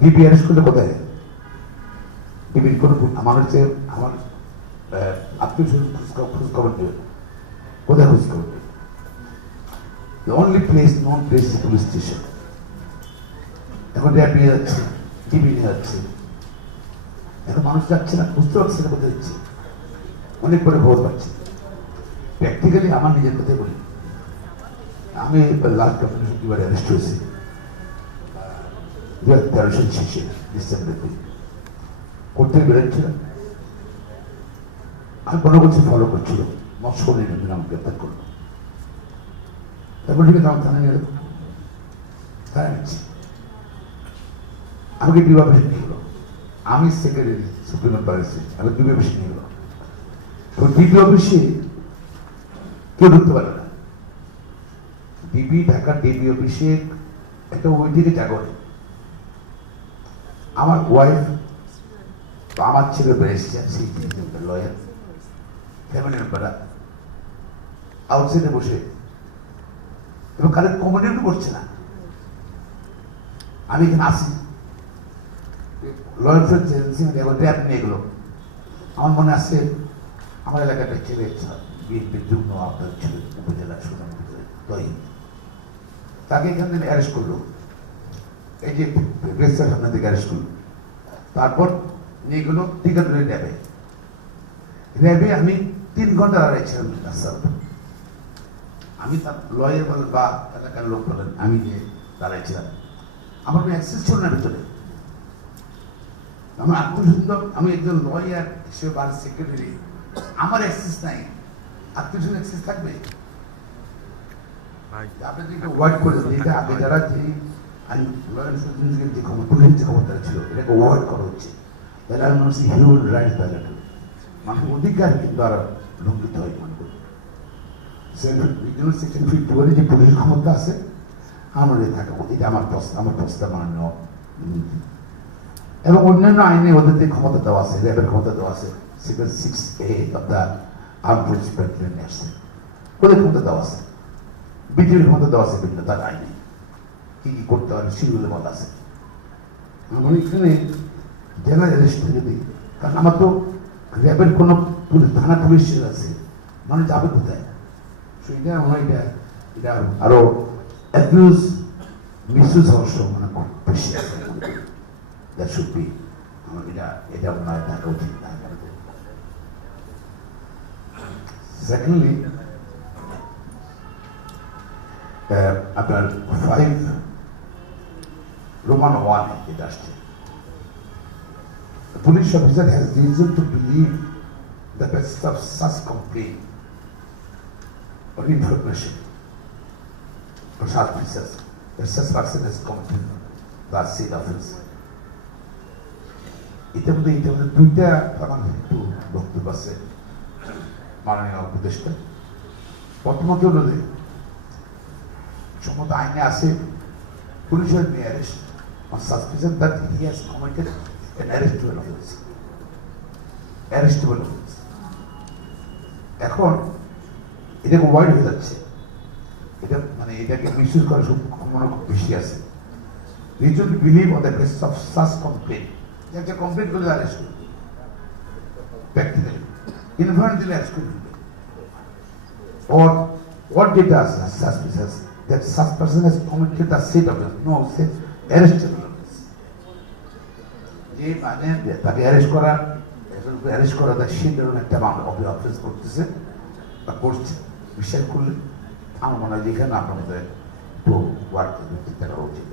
DB arrest করলে কোথায়? ডিবির কোনো আমার হচ্ছে আমার আত্মীয় স্বজন খোঁজ খবর দেবে, কোথায় খোঁজ খবর দেবে? The only place, known place is police station. এখন র্যাব নিয়ে যাচ্ছে, ডিবি নিয়ে যাচ্ছে, এখন মানুষ যাচ্ছে না, বুঝতে পারছে না কোথায় যাচ্ছে, অনেক পরে খবর পাচ্ছে। প্র্যাকটিক্যালি আমার নিজের কথাই বলি, আমি লাস্ট এবারে অ্যারেস্ট হয়েছি 2013 সাল শেষে ডিসেম্বরের দিন, করতে বেরোচ্ছিলাম, আমি কোনো কিছু ফলো করছিল, মস্কো নিয়ে আমাকে গ্রেপ্তার করলো। তারপর ঠিক আছে আমার থানায় নিয়ে থানায় নিচ্ছি, আমাকে ডিবি অফিসে নিয়ে গেলো, আমি সেক্রেটারি সুপ্রিম কোর্ট, আমি ডিবি অফিসে নিয়ে গেলো। তো ডিবি অফিসে কেউ ঢুকতে পারে না, ডিবি ঢাকা ডিবি অফিসে একটা ওই দিকে জাগর, আমার ওয়াইফ, আমার ছেলে বেড়েছে লয়ার, ফ্যামিলি মেম্বাররা আউটসাইডে বসে এবং কারো কমেন্টও করছে না। আমি এখানে আসি, লয়ার এখন র্যাব নিয়ে গেলো, আমার মনে আছে আমার এলাকাটা ছেলে বিএনপির যুগ্ম আপনার ছিল উপজেলা সুনাম তৈরি, তাকে এখান থেকে অ্যারেস্ট করলো, এই যে গ্রেসার সামনে থেকে অ্যারেস্ট করলো, তারপর নিয়ে গেলো টিকাতুরের র্যাবে। র্যাবে আমি 3 ঘন্টা দাঁড়াইছিলাম রাস্তার উপর, আমি তার লয়ার বলেন বা এলাকার লোক বলেন, আমি যে দাঁড়াইছিলাম, আমার কোনো অ্যাক্সেস ছিল না ভিতরে, আমার আত্মসুন্দর, আমি একজন লয়ার হিসেবে বার সেক্রেটারি, আমার অ্যাক্সেস নাই, আত্মীয় অ্যাক্সেস থাকবে? আপনি যদি ওয়ার্ড করে এটা আগে যারা যে যে ক্ষমতা ছিল এটাকে ওয়ার্ড করা হচ্ছে, তাহলে আমি মনে হচ্ছে হিউম্যান রাইটস ভায়োলেটর, মানুষের অধিকার কিন্তু আর লঙ্ঘিত হয় মনে করি। সেকশন 51 যে পুলিশের ক্ষমতা আছে আমার থাকা এটা আমার প্রস্তাব মান্য, এবং অন্যান্য আইনে ওদের ক্ষমতা দেওয়া আছে, র্যাবের ক্ষমতা দেওয়া আছে, section 6A of the armed forces act, ওদের ক্ষমতা দেওয়া আছে, বিজেপির ক্ষমতা দেওয়া আছে বিভিন্ন তার আইনে কি কি করতে পারে সেগুলো বলা আছে। আমার এখানে জেলা অ্যারেস্ট যদি, কারণ আমার তো র্যাবের কোনো থানা পুলিশ আছে, মানে যাবে কোথায়? সেটা আমার এটা আরো অ্যাবিউজ মিসইউজ হওয়ার সম্ভাবনা খুব বেশি আছে, দ্যাট শুড বি, আমার এটা মনে হয় থাকা উচিত না। সেকেন্ডলি আপনার 5 Roman 1 এটা আসছে, the police officer has reason to believe the basis of such complaint or information or such pieces that such person has committed the said offense. এটা মধ্যে 2টা আমার একটু বক্তব্য আছে মাননীয় উপদেষ্টা। প্রথমত হলো যে সমস্ত আইনে আছে পুলিশের arrest on suspicion that he has committed an arrestable offense. Arrestable offense. এখন এটা ওয়াইড হয়ে যাচ্ছে, এটা মানে এটাকে মিসইউজ করার সম্ভাবনা খুব বেশি আছে। Reason to believe on the basis of such complain, একটা কমপ্লেন করলে অ্যারেস্ট করবে, প্র্যাকটিক্যালি ইনফারেন্স দিলে অ্যারেস্ট করবে, or what data is suspicious that such person has committed the said offense, no say arrestable offense, যে মানে তাকে arrest করা তার সেই ধরনের একটা অফেন্স করতেছে বা করছে বিশ্বাস করলে আমার মনে হয় যেখানে আপনাদের একটু ওয়ার্ক চিন্তা করা উচিত।